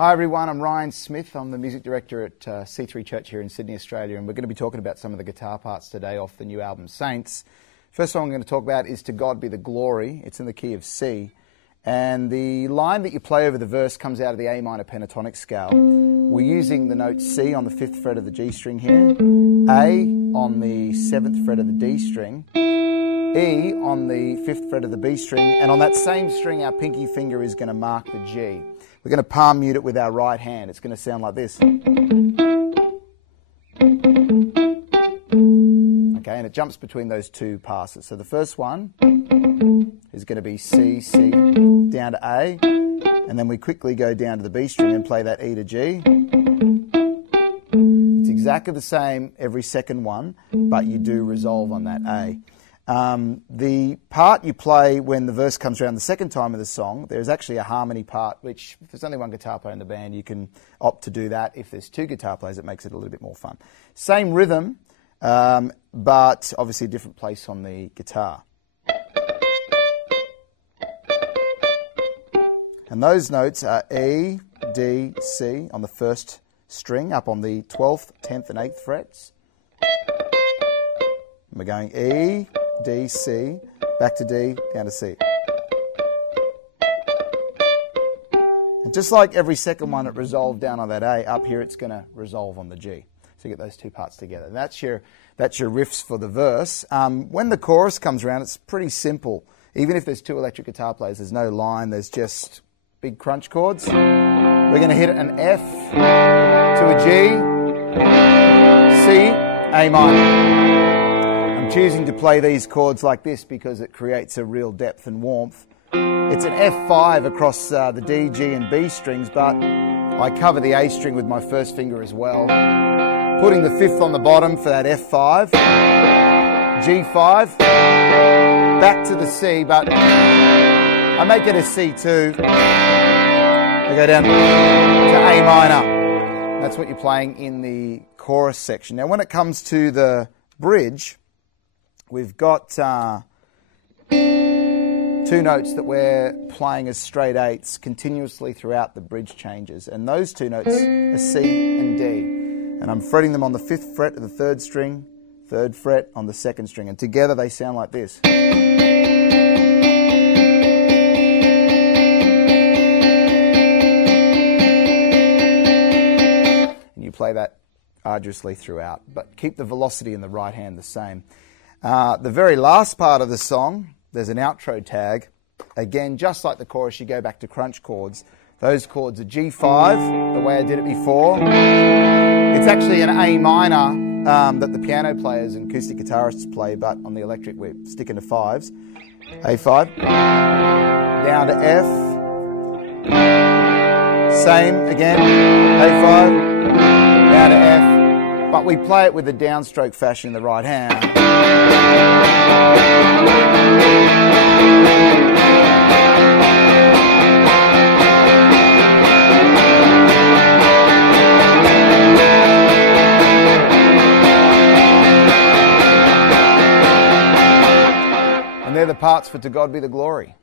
Hi everyone, I'm Ryan Smith. I'm the music director at C3 Church here in Sydney, Australia, and we're going to be talking about some of the guitar parts today off the new album Saints. First song I'm going to talk about is To God Be the Glory. It's in the key of C, and the line that you play over the verse comes out of the A minor pentatonic scale. We're using the note C on the 5th fret of the G string here, A on the 7th fret of the D string, E on the 5th fret of the B string, and on that same string our pinky finger is going to mark the G. We're going to palm mute it with our right hand. It's going to sound like this. Okay, and it jumps between those two passes. So the first one is going to be C, C, down to A, and then we quickly go down to the B string and play that E to G. It's exactly the same every second one, but you do resolve on that A. The part you play when the verse comes around the second time of the song, there's actually a harmony part, which if there's only one guitar player in the band, you can opt to do that. If there's two guitar players, it makes it a little bit more fun. Same rhythm, but obviously a different place on the guitar. And those notes are E, D, C on the first string, up on the 12th, 10th and 8th frets. And we're going E, D, C, back to D, down to C. And just like every second one it resolved down on that A, up here it's going to resolve on the G. So you get those two parts together. And that's your riffs for the verse. When the chorus comes around, it's pretty simple. Even if there's two electric guitar players, there's no line, there's just big crunch chords. We're going to hit an F to a G, C, A minor. I'm choosing to play these chords like this because it creates a real depth and warmth. It's an F5 across the D, G and B strings, but I cover the A string with my first finger as well. Putting the 5th on the bottom for that F5, G5, back to the C, but I make it a C2. I go down to A minor. That's what you're playing in the chorus section. Now when it comes to the bridge, we've got two notes that we're playing as straight eighths continuously throughout the bridge changes. And those two notes are C and D. And I'm fretting them on the 5th fret of the 3rd string, 3rd fret on the 2nd string. And together they sound like this. And you play that arduously throughout, but keep the velocity in the right hand the same. The very last part of the song, there's an outro tag. Again, just like the chorus, you go back to crunch chords. Those chords are G5, the way I did it before. It's actually an A minor that the piano players and acoustic guitarists play, but on the electric we're sticking to 5s. A5, down to F, same again, A5, down to F, but we play it with the downstroke fashion in the right hand. And they're the parts for To God Be the Glory.